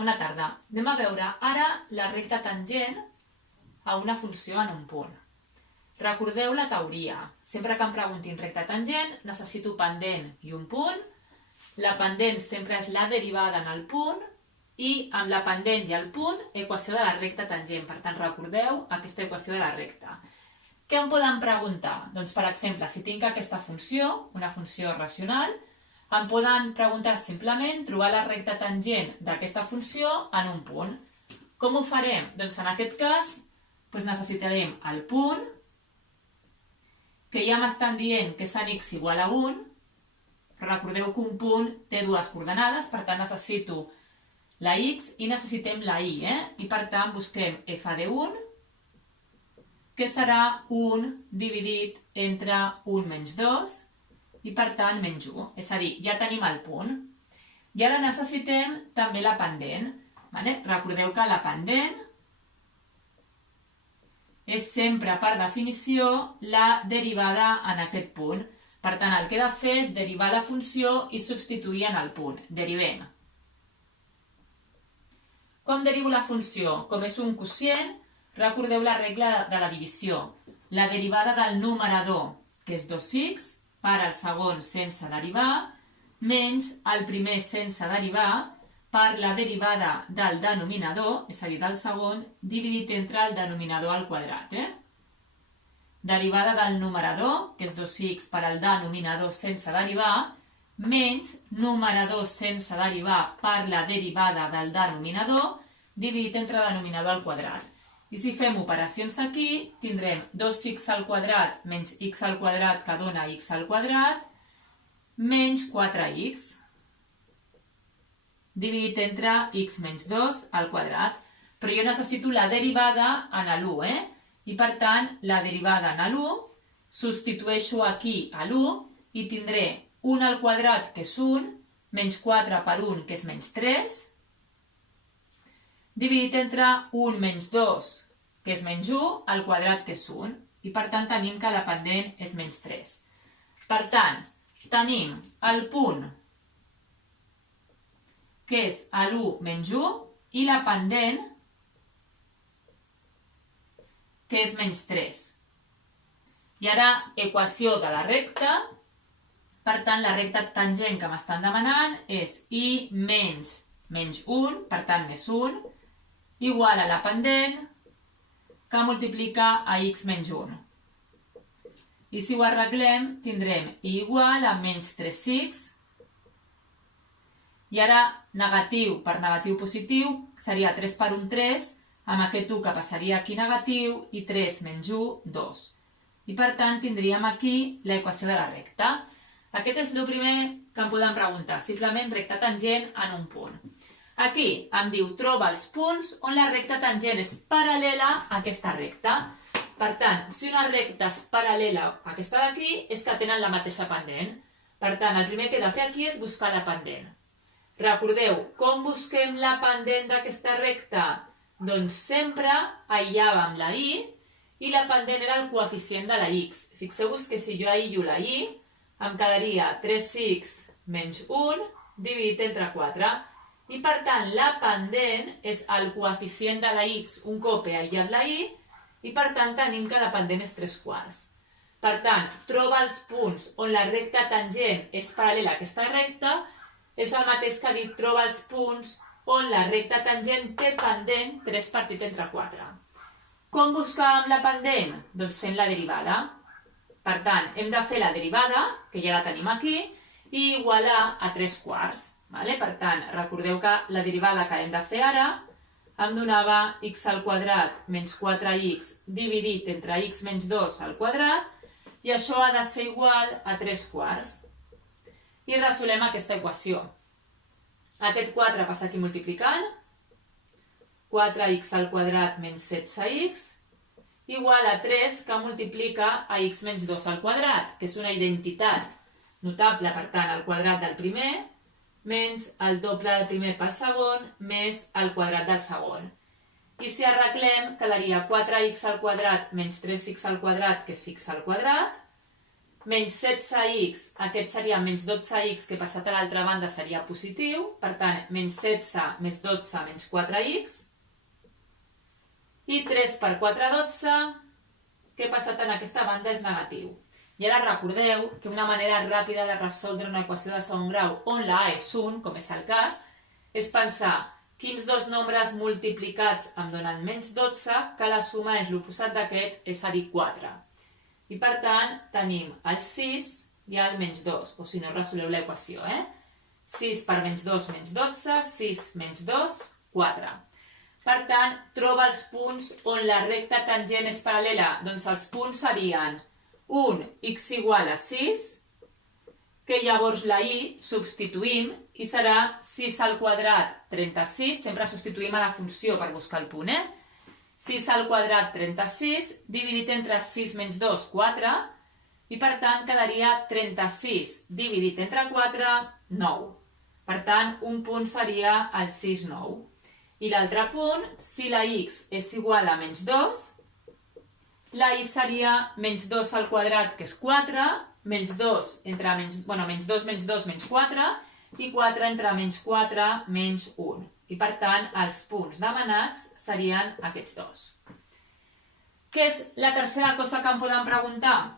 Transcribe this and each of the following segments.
Bona tarda. Anem a veure ara la recta tangent a una funció en un punt. Recordeu la teoria. Sempre que em preguntin recta tangent, necessito pendent i un punt. La pendent sempre és la derivada en el punt i amb la pendent i el punt, equació de la recta tangent. Per tant, recordeu aquesta equació de la recta. Què em poden preguntar? Doncs, per exemple, si tinc aquesta funció, una funció racional, em poden preguntar simplement trobar la recta tangent d'aquesta funció en un punt. Com ho farem? Doncs en aquest cas necessitarem el punt, que ja m'estan dient que és en x igual a 1. Recordeu que un punt té dues coordenades, per tant necessito la x i necessitem la y. I per tant busquem f de 1, que serà 1 dividit entre 1 menys 2, i per tant menys 1. És a dir, ja tenim el punt. I ara necessitem també la pendent. Recordeu que la pendent és sempre, per definició, la derivada en aquest punt. Per tant, el que he de fer és derivar la funció i substituir en el punt. Derivem. Com derivo la funció? Com és un quocient, recordeu la regla de la divisió. La derivada del numerador, que és 2x, per al segon sense derivar, menys el primer sense derivar, per la derivada del denominador, és a dir, del segon, dividit entre el denominador al quadrat. Derivada del numerador, que és 2x per al denominador sense derivar, menys numerador sense derivar per la derivada del denominador, dividit entre denominador al quadrat. I si fem operacions aquí, tindrem 2x al quadrat menys x al quadrat, que dona x al quadrat, menys 4x, dividit entre x menys 2 al quadrat. Però jo necessito la derivada en l'1, I per tant, la derivada en l'1, substitueixo aquí a l'1 i tindré 1 al quadrat, que és 1, menys 4 per 1, que és menys 3, dividit entre 1 menys 2, que és menys 1, al quadrat, que és 1. I per tant tenim que la pendent és menys 3. Per tant, tenim el punt, que és l'1 menys 1, i la pendent, que és menys 3. I ara, equació de la recta. Per tant, la recta tangent que m'estan demanant és y menys 1, per tant, més 1, igual a la pendent, que multiplica a x menys 1. I si ho arreglem, tindrem y igual a menys 3x, i ara negatiu per negatiu positiu seria 3 per 1, 3, amb aquest 1 que passaria aquí negatiu, i 3 menys 1, 2. I per tant tindríem aquí l'equació de la recta. Aquest és el primer que em poden preguntar, simplement recta tangent en un punt. Aquí em diu troba els punts on la recta tangent és paral·lela a aquesta recta. Per tant, si una recta és paral·lela a aquesta d'aquí, és que tenen la mateixa pendent. Per tant, el primer que he de fer aquí és buscar la pendent. Recordeu, com busquem la pendent d'aquesta recta? Doncs sempre aïllàvem la y i la pendent era el coeficient de la x. Fixeu-vos que si jo aïllo la y, em quedaria 3x menys 1 dividit entre 4. I per tant, la pendent és el coeficient de la x un cop he aïllat la y, i per tant tenim que la pendent és 3/4. Per tant, troba els punts on la recta tangent és paral·lela a aquesta recta, és el mateix que ha dit troba els punts on la recta tangent té pendent 3 partit entre 4. Com buscàvem la pendent? Doncs fent la derivada. Per tant, hem de fer la derivada, que ja la tenim aquí, i igualar a 3/4. Per tant, recordeu que la derivada que hem de fer ara em donava x al quadrat menys 4x dividit entre x menys 2 al quadrat, i això ha de ser igual a 3/4. I resolem aquesta equació. Aquest 4 passa aquí multiplicant, 4x al quadrat menys 16x, igual a 3 que multiplica a x menys 2 al quadrat, que és una identitat notable, per tant, al quadrat del primer, menys el doble del primer pel segon, més el quadrat del segon. I si arreglem, quedaria 4x al quadrat menys 3x al quadrat, que és x al quadrat, menys 16x, aquest seria menys 12x, que passat a l'altra banda seria positiu, per tant, menys 16 més 12 menys 4x, i 3 per 4, 12, que passat en aquesta banda és negatiu. I ara recordeu que una manera ràpida de resoldre una equació de segon grau on la a és 1, com és el cas, és pensar quins dos nombres multiplicats em donen menys 12, que la suma és l'oposat d'aquest, és a dir, 4. I per tant, tenim el 6 i el menys 2, o si no, resoleu l'equació, 6 per menys 2, menys 12, 6 menys 2, 4. Per tant, troba els punts on la recta tangent és paral·lela. Doncs els punts serien un x igual a 6, que llavors la i substituïm i serà 6 al quadrat 36, sempre substituïm a la funció per buscar el punt, 6 al quadrat 36, dividit entre 6 menys 2, 4, i per tant quedaria 36 dividit entre 4, 9. Per tant, un punt seria el 6, 9. I l'altre punt, si la x és igual a menys 2, la i seria menys 2 al quadrat, que és 4, menys 2 entre menys 2 menys 2 menys 4, i 4 entre menys 4 menys 1. I per tant, els punts demanats serien aquests dos. Què és la tercera cosa que em poden preguntar?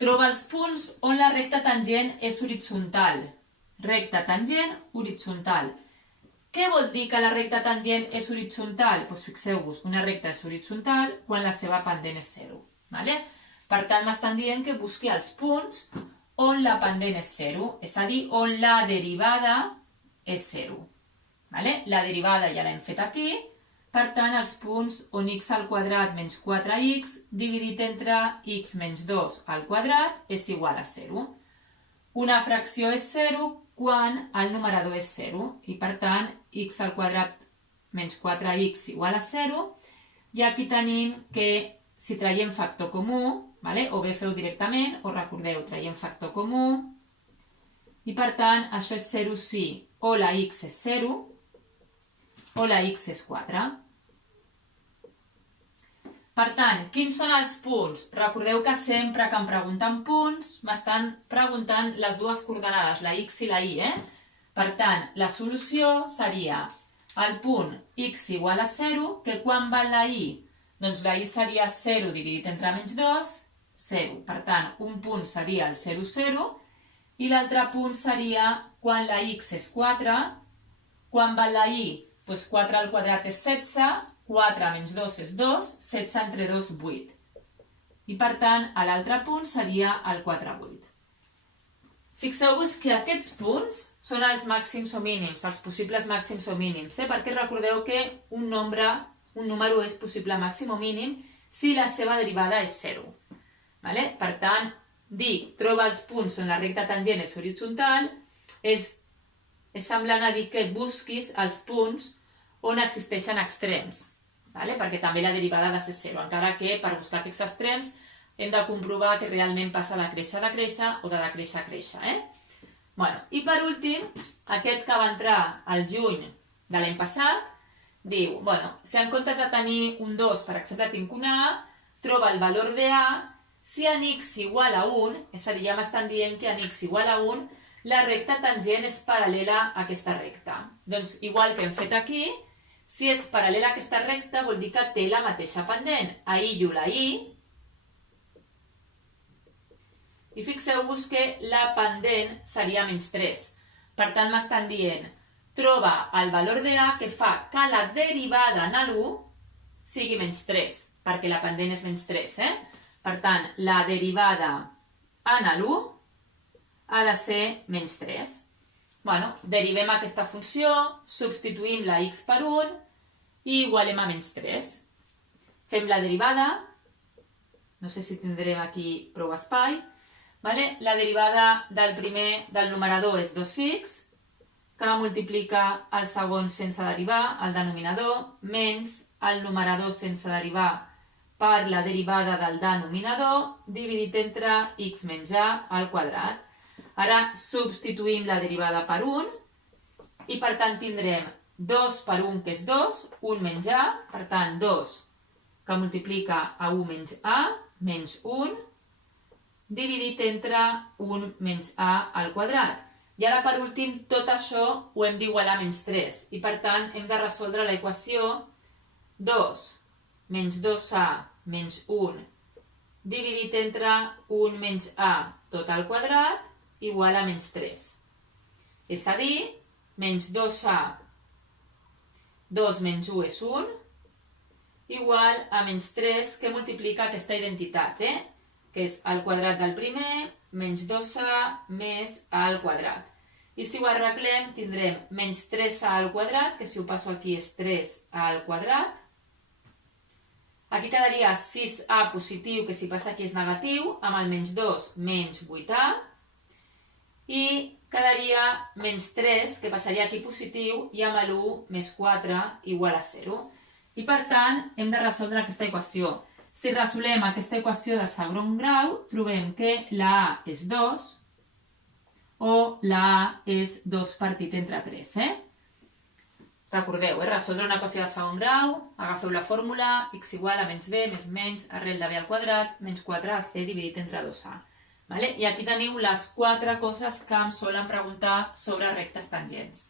Troba els punts on la recta tangent és horitzontal. Recta tangent horitzontal. Què vol dir que la recta tangent és horitzontal? Doncs fixeu-vos, una recta és horitzontal quan la seva pendent és 0. Per tant, m'estan dient que busqui els punts on la pendent és 0, és a dir, on la derivada és 0. La derivada ja l'hem fet aquí, per tant, els punts on x al quadrat menys 4x dividit entre x menys 2 al quadrat és igual a 0. Una fracció és 0 quan el numerador és 0 i, per tant, x al quadrat menys 4x igual a 0. I aquí tenim que si traiem factor comú, o bé feu directament, o recordeu, traiem factor comú, i per tant, això és 0 si o la x és 0 o la x és 4. Per tant, quins són els punts? Recordeu que sempre que em pregunten punts, m'estan preguntant les dues coordenades, la x i la y. Per tant, la solució seria el punt x igual a 0, que quan val la y? Doncs la y seria 0 dividit entre menys 2, 0. Per tant, un punt seria el 0, 0, i l'altre punt seria quan la x és 4, quan val la y? Doncs 4 al quadrat és 16, 4 menys 2 és 2, 16 entre 2, 8. I per tant, l'altre punt seria el 4, 8. Fixeu-vos que aquests punts són els màxims o mínims, els possibles màxims o mínims, perquè recordeu que un número és possible màxim o mínim si la seva derivada és 0. Per tant, dir troba els punts on la recta tangent és horitzontal és semblant a dir que busquis els punts on existeixen extrems, perquè també la derivada ha de ser 0, encara que per buscar aquests extrems hem de comprovar que realment passa de créixer a créixer o de decréixer a créixer. I per últim, aquest que va entrar al juny de l'any passat, diu, si en comptes de tenir un 2, per exemple, tinc una A, troba el valor de A si en x igual a 1, és a dir, ja m'estan dient que en x igual a 1, la recta tangent és paral·lela a aquesta recta. Doncs, igual que hem fet aquí, si és paral·lela a aquesta recta, vol dir que té la mateixa pendent. Aïllo la i. I fixeu-vos que la pendent seria menys 3. Per tant, m'estan dient, troba el valor de A que fa que la derivada en l'1 sigui menys 3, perquè la pendent és menys 3. Per tant, la derivada en l'1 ha de ser menys 3. Derivem aquesta funció, substituïm la x per 1 i igualem a menys 3. Fem la derivada, no sé si tindrem aquí prou espai. La derivada del numerador és 2x, que multiplica el segon sense derivar, el denominador, menys el numerador sense derivar per la derivada del denominador, dividit entre x menys a al quadrat. Ara substituïm la derivada per 1 i per tant tindrem 2 per 1 que és 2, 1 menys a, per tant 2 que multiplica a 1 menys a, menys 1, dividit entre 1 menys a al quadrat. I ara, per últim, tot això ho hem d'igualar a menys 3. I, per tant, hem de resoldre l'equació 2 menys 2a menys 1 dividit entre 1 menys a tot al quadrat igual a menys 3. És a dir, menys 2a, 2 menys 1 és 1, igual a menys 3, que multiplica aquesta identitat, que és al quadrat del primer menys 2a més a al quadrat. I si ho arreglem, tindrem menys 3a al quadrat, que si ho passo aquí és 3a al quadrat. Aquí quedaria 6a positiu, que si passa aquí és negatiu, amb el menys 2 menys 8a. I quedaria menys 3, que passaria aquí positiu, i amb l'1 més 4 igual a 0. I per tant, hem de resoldre aquesta equació. Si resolem aquesta equació de segon grau, trobem que la a és 2 o la a és 2 partit entre 3. Recordeu, resoldre una equació de segon grau, agafeu la fórmula, x igual a menys b més menys arrel de b al quadrat menys 4ac dividit entre 2a. I aquí teniu les 4 coses que em solen preguntar sobre rectes tangents.